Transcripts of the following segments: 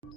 Paz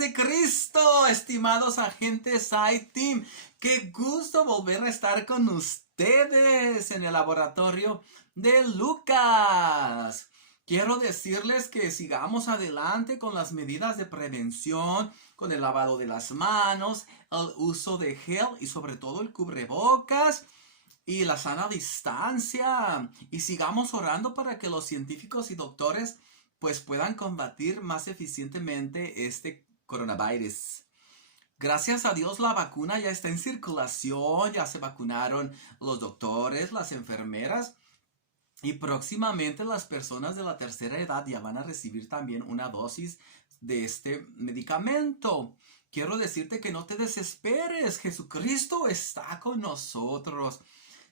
de Cristo, estimados agentes iTeam. Qué gusto volver a estar con ustedes en el laboratorio de Lucas. Quiero decirles que sigamos adelante con las medidas de prevención, con el lavado de las manos, el uso de gel y sobre todo el cubrebocas y la sana distancia. Y sigamos orando para que los científicos y doctores pues puedan combatir más eficientemente este coronavirus. Gracias a Dios la vacuna ya está en circulación, ya se vacunaron los doctores, las enfermeras y próximamente las personas de la tercera edad ya van a recibir también una dosis de este medicamento. Quiero decirte que no te desesperes, Jesucristo está con nosotros.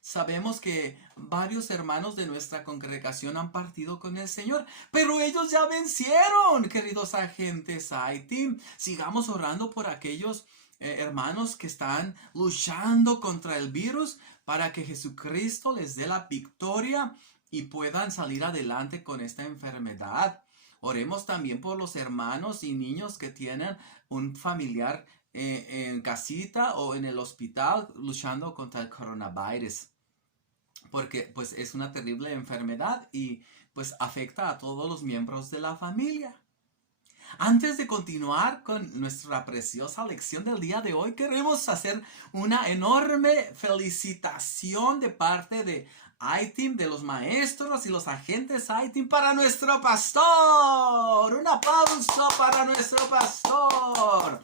Sabemos que varios hermanos de nuestra congregación han partido con el Señor, pero ellos ya vencieron, queridos agentes iTeam. Sigamos orando por aquellos hermanos que están luchando contra el virus para que Jesucristo les dé la victoria y puedan salir adelante con esta enfermedad. Oremos también por los hermanos y niños que tienen un familiar en casita o en el hospital luchando contra el coronavirus, porque pues es una terrible enfermedad y pues afecta a todos los miembros de la familia. Antes de continuar con nuestra preciosa lección del día de hoy, queremos hacer una enorme felicitación de parte de iTeam, de los maestros y los agentes iTeam para nuestro pastor. Un aplauso para nuestro pastor.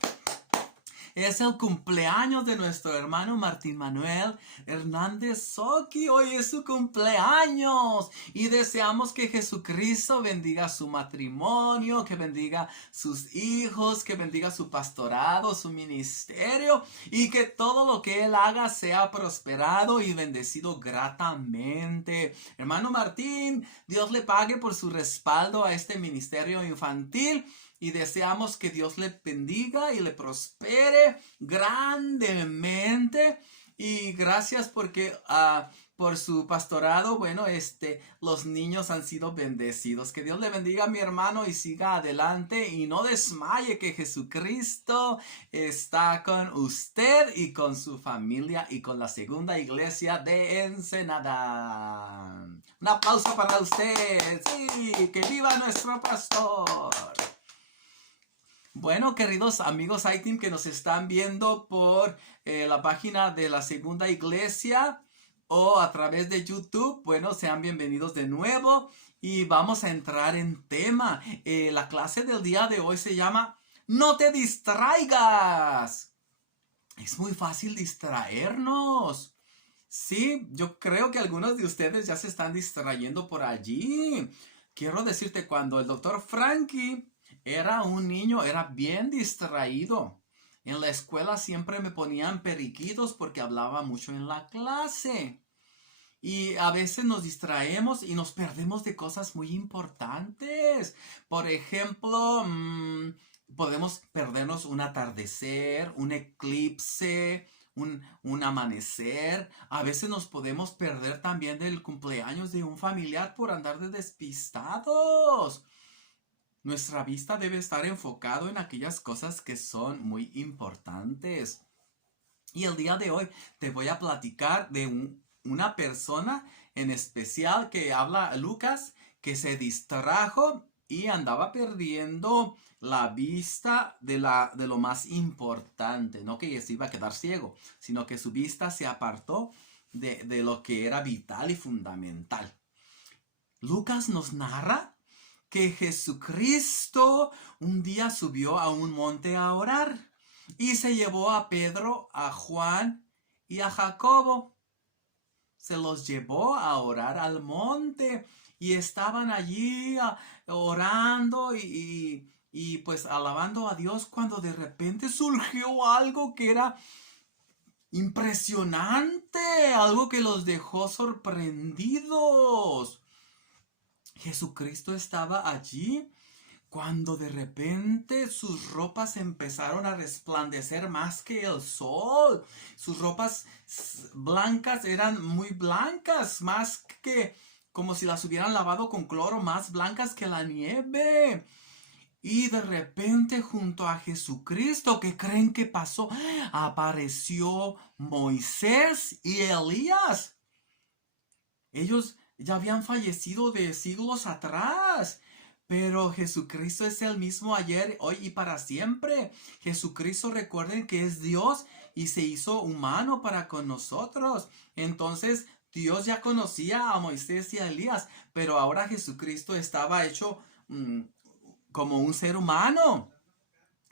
Es el cumpleaños de nuestro hermano Martín Manuel Hernández Soki. Hoy es su cumpleaños y deseamos que Jesucristo bendiga su matrimonio, que bendiga sus hijos, que bendiga su pastorado, su ministerio y que todo lo que él haga sea prosperado y bendecido gratamente. Hermano Martín, Dios le pague por su respaldo a este ministerio infantil. Y deseamos que Dios le bendiga y le prospere grandemente. Y gracias porque por su pastorado, bueno, los niños han sido bendecidos. Que Dios le bendiga a mi hermano y siga adelante y no desmaye, que Jesucristo está con usted y con su familia y con la segunda iglesia de Ensenada. Un aplauso para usted. Sí, que viva nuestro pastor. Bueno, queridos amigos iTeam que nos están viendo por la página de la Segunda Iglesia o a través de YouTube, bueno, sean bienvenidos de nuevo y vamos a entrar en tema. La clase del día de hoy se llama ¡No te distraigas! Es muy fácil distraernos. Sí, yo creo que algunos de ustedes ya se están distrayendo por allí. Quiero decirte, cuando el doctor Frankie era un niño, era bien distraído. En la escuela siempre me ponían periquitos porque hablaba mucho en la clase. Y a veces nos distraemos y nos perdemos de cosas muy importantes. Por ejemplo, podemos perdernos un atardecer, un eclipse, un amanecer. A veces nos podemos perder también del cumpleaños de un familiar por andar de despistados. Nuestra vista debe estar enfocado en aquellas cosas que son muy importantes. Y el día de hoy te voy a platicar de una persona en especial que habla Lucas, que se distrajo y andaba perdiendo la vista de lo más importante. No que se iba a quedar ciego, sino que su vista se apartó de lo que era vital y fundamental. Lucas nos narra que Jesucristo un día subió a un monte a orar y se llevó a Pedro, a Juan y a Jacobo. Se los llevó a orar al monte y estaban allí orando y pues alabando a Dios, cuando de repente surgió algo que era impresionante, algo que los dejó sorprendidos. Jesucristo estaba allí cuando de repente sus ropas empezaron a resplandecer más que el sol. Sus ropas blancas eran muy blancas, más que como si las hubieran lavado con cloro, más blancas que la nieve. Y de repente junto a Jesucristo, ¿qué creen que pasó? Apareció Moisés y Elías. Ellos ya habían fallecido de siglos atrás. Pero Jesucristo es el mismo ayer, hoy y para siempre. Jesucristo, recuerden que es Dios y se hizo humano para con nosotros. Entonces, Dios ya conocía a Moisés y a Elías, pero ahora Jesucristo estaba hecho como un ser humano.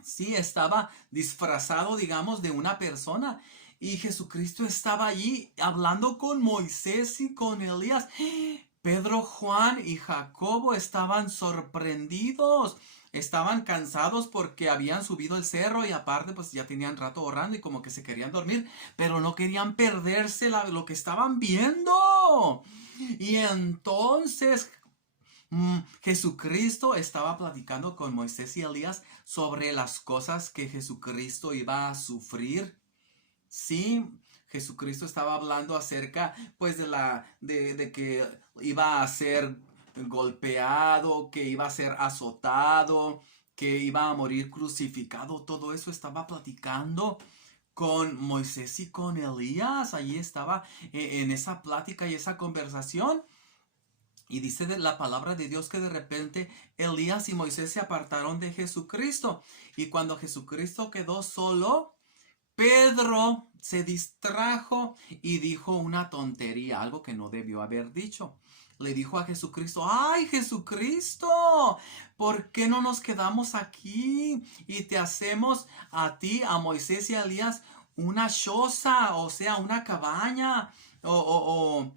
Sí, estaba disfrazado, digamos, de una persona. Y Jesucristo estaba allí hablando con Moisés y con Elías. Pedro, Juan y Jacobo estaban sorprendidos. Estaban cansados porque habían subido el cerro y aparte pues ya tenían rato orando y como que se querían dormir, pero no querían perderse lo que estaban viendo. Y entonces Jesucristo estaba platicando con Moisés y Elías sobre las cosas que Jesucristo iba a sufrir. Sí, Jesucristo estaba hablando acerca pues de que iba a ser golpeado, que iba a ser azotado, que iba a morir crucificado. Todo eso estaba platicando con Moisés y con Elías. Allí estaba en esa plática y esa conversación. Y dice de la palabra de Dios que de repente Elías y Moisés se apartaron de Jesucristo. Y cuando Jesucristo quedó solo, Pedro se distrajo y dijo una tontería, algo que no debió haber dicho. Le dijo a Jesucristo: ¡ay, Jesucristo! ¿Por qué no nos quedamos aquí y te hacemos a ti, a Moisés y a Elías, una choza, o sea, una cabaña o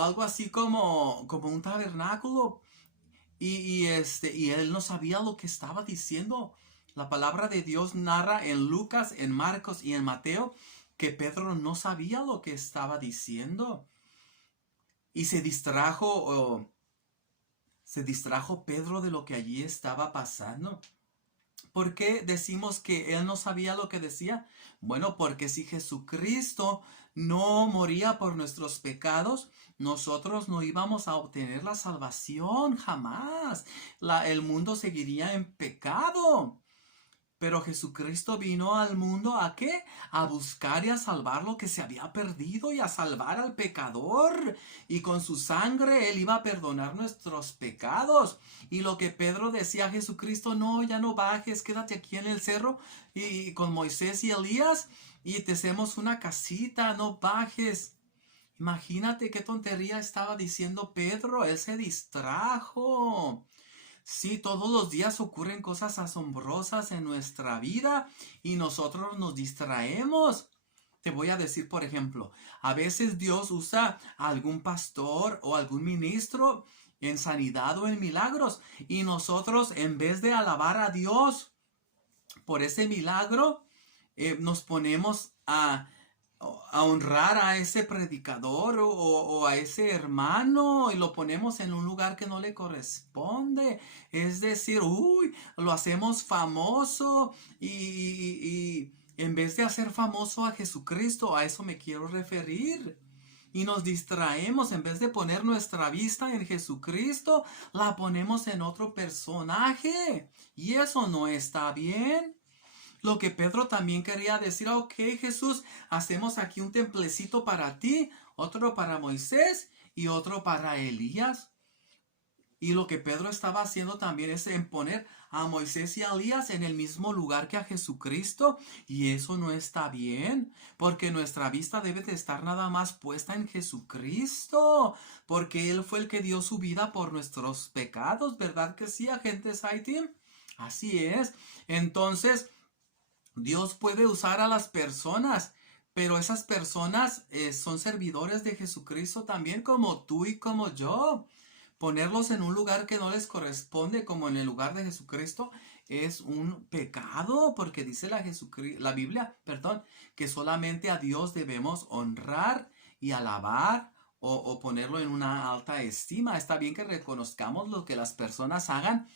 algo así como un tabernáculo? Y él no sabía lo que estaba diciendo. La palabra de Dios narra en Lucas, en Marcos y en Mateo que Pedro no sabía lo que estaba diciendo. Y se distrajo Pedro de lo que allí estaba pasando. ¿Por qué decimos que él no sabía lo que decía? Bueno, porque si Jesucristo no moría por nuestros pecados, nosotros no íbamos a obtener la salvación jamás. El mundo seguiría en pecado. Pero Jesucristo vino al mundo ¿a qué? A buscar y a salvar lo que se había perdido y a salvar al pecador. Y con su sangre Él iba a perdonar nuestros pecados. Y lo que Pedro decía a Jesucristo: no, ya no bajes, quédate aquí en el cerro y con Moisés y Elías y te hacemos una casita, no bajes. Imagínate qué tontería estaba diciendo Pedro. Él se distrajo. Sí, todos los días ocurren cosas asombrosas en nuestra vida y nosotros nos distraemos. Te voy a decir, por ejemplo, a veces Dios usa a algún pastor o algún ministro en sanidad o en milagros y nosotros, en vez de alabar a Dios por ese milagro, nos ponemos a honrar a ese predicador o a ese hermano y lo ponemos en un lugar que no le corresponde. Es decir, lo hacemos famoso y en vez de hacer famoso a Jesucristo, a eso me quiero referir. Y nos distraemos, en vez de poner nuestra vista en Jesucristo, la ponemos en otro personaje. Y eso no está bien. Lo que Pedro también quería decir: ok, Jesús, hacemos aquí un templecito para ti, otro para Moisés y otro para Elías. Y lo que Pedro estaba haciendo también es en poner a Moisés y a Elías en el mismo lugar que a Jesucristo. Y eso no está bien, porque nuestra vista debe de estar nada más puesta en Jesucristo, porque Él fue el que dio su vida por nuestros pecados, ¿verdad que sí, agentes IT? Así es. Entonces, Dios puede usar a las personas, pero esas personas son servidores de Jesucristo también, como tú y como yo. Ponerlos en un lugar que no les corresponde, como en el lugar de Jesucristo, es un pecado, porque dice la Biblia, que solamente a Dios debemos honrar y alabar o ponerlo en una alta estima. Está bien que reconozcamos lo que las personas hagan,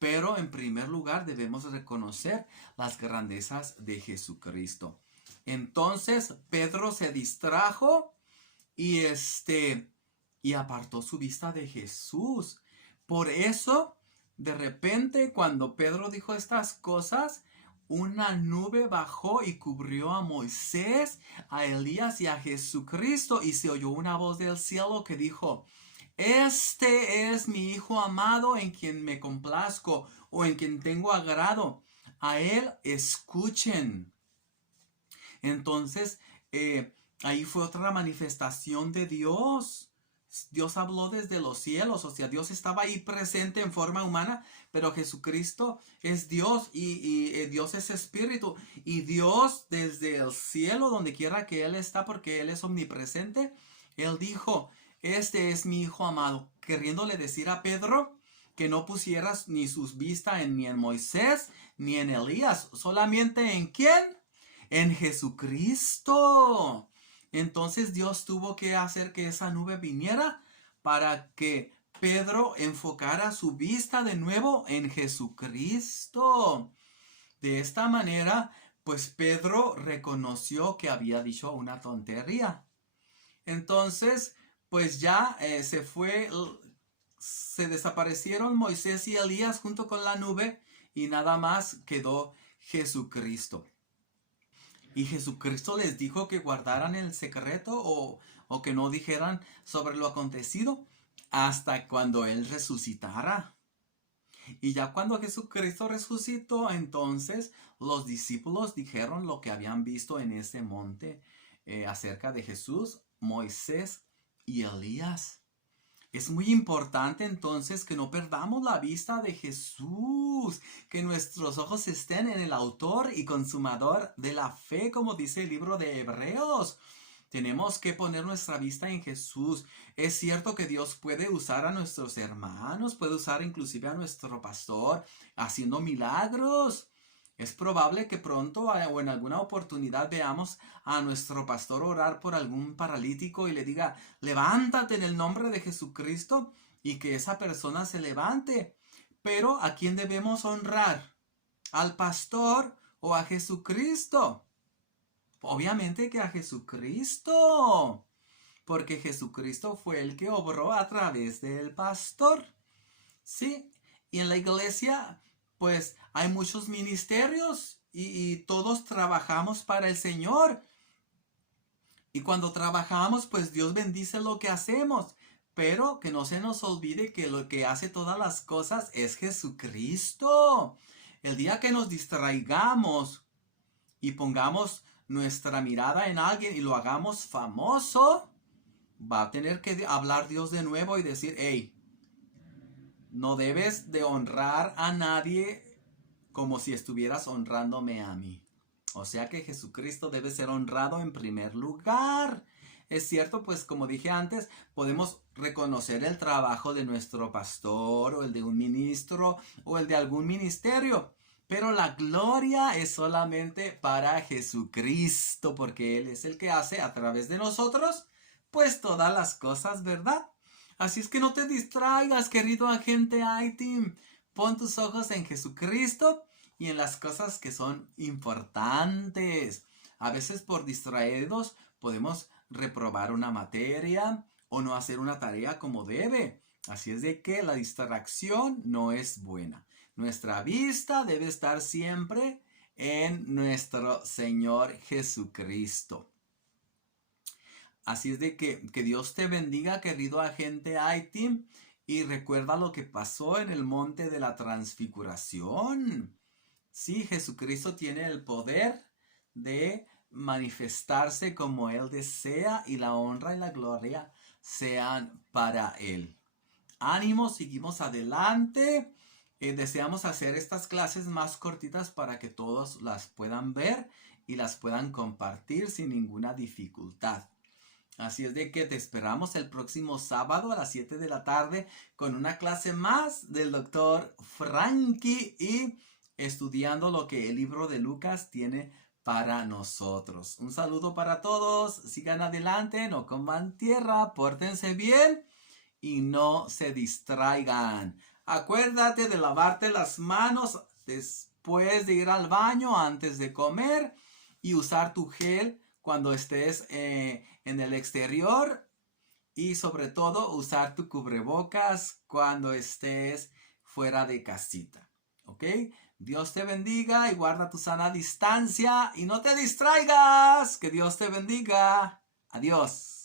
Pero en primer lugar debemos reconocer las grandezas de Jesucristo. Entonces Pedro se distrajo y y apartó su vista de Jesús. Por eso, de repente, cuando Pedro dijo estas cosas, una nube bajó y cubrió a Moisés, a Elías y a Jesucristo, y se oyó una voz del cielo que dijo: este es mi Hijo amado en quien me complazco, o en quien tengo agrado. A él escuchen. Entonces, ahí fue otra manifestación de Dios. Dios habló desde los cielos, o sea, Dios estaba ahí presente en forma humana, pero Jesucristo es Dios y Dios es espíritu. Y Dios desde el cielo, donde quiera que Él está, porque Él es omnipresente, Él dijo: este es mi Hijo amado, queriéndole decir a Pedro que no pusieras ni sus vistas ni en Moisés ni en Elías, solamente ¿en quién? En Jesucristo. Entonces Dios tuvo que hacer que esa nube viniera para que Pedro enfocara su vista de nuevo en Jesucristo. De esta manera, pues Pedro reconoció que había dicho una tontería. Entonces, pues ya se desaparecieron Moisés y Elías junto con la nube y nada más quedó Jesucristo. Y Jesucristo les dijo que guardaran el secreto o que no dijeran sobre lo acontecido hasta cuando Él resucitara. Y ya cuando Jesucristo resucitó, entonces los discípulos dijeron lo que habían visto en ese monte acerca de Jesús, Moisés y Elías. Es muy importante entonces que no perdamos la vista de Jesús, que nuestros ojos estén en el autor y consumador de la fe, como dice el libro de Hebreos. Tenemos que poner nuestra vista en Jesús. Es cierto que Dios puede usar a nuestros hermanos, puede usar inclusive a nuestro pastor haciendo milagros. Es probable que pronto o en alguna oportunidad veamos a nuestro pastor orar por algún paralítico y le diga: levántate en el nombre de Jesucristo, y que esa persona se levante. Pero ¿a quién debemos honrar? ¿Al pastor o a Jesucristo? Obviamente que a Jesucristo, porque Jesucristo fue el que obró a través del pastor. Sí, y en la iglesia pues hay muchos ministerios y todos trabajamos para el Señor. Y cuando trabajamos, pues Dios bendice lo que hacemos. Pero que no se nos olvide que lo que hace todas las cosas es Jesucristo. El día que nos distraigamos y pongamos nuestra mirada en alguien y lo hagamos famoso, va a tener que hablar Dios de nuevo y decir: hey, no debes de honrar a nadie como si estuvieras honrándome a mí. O sea que Jesucristo debe ser honrado en primer lugar. Es cierto, pues como dije antes, podemos reconocer el trabajo de nuestro pastor o el de un ministro o el de algún ministerio. Pero la gloria es solamente para Jesucristo, porque Él es el que hace a través de nosotros, pues todas las cosas, ¿verdad? Así es que no te distraigas, querido agente iTeam. Pon tus ojos en Jesucristo y en las cosas que son importantes. A veces por distraídos podemos reprobar una materia o no hacer una tarea como debe. Así es de que la distracción no es buena. Nuestra vista debe estar siempre en nuestro Señor Jesucristo. Así es de que Dios te bendiga, querido agente iTeam, y recuerda lo que pasó en el monte de la transfiguración. Sí, Jesucristo tiene el poder de manifestarse como Él desea y la honra y la gloria sean para Él. Ánimo, seguimos adelante. Deseamos hacer estas clases más cortitas para que todos las puedan ver y las puedan compartir sin ninguna dificultad. Así es de que te esperamos el próximo sábado a las 7 de la tarde con una clase más del Dr. Frankie y estudiando lo que el libro de Lucas tiene para nosotros. Un saludo para todos, sigan adelante, no coman tierra, pórtense bien y no se distraigan. Acuérdate de lavarte las manos después de ir al baño, antes de comer, y usar tu gel cuando estés en el exterior. Y sobre todo usar tu cubrebocas cuando estés fuera de casita. ¿Ok? Dios te bendiga y guarda tu sana distancia y no te distraigas. Que Dios te bendiga. Adiós.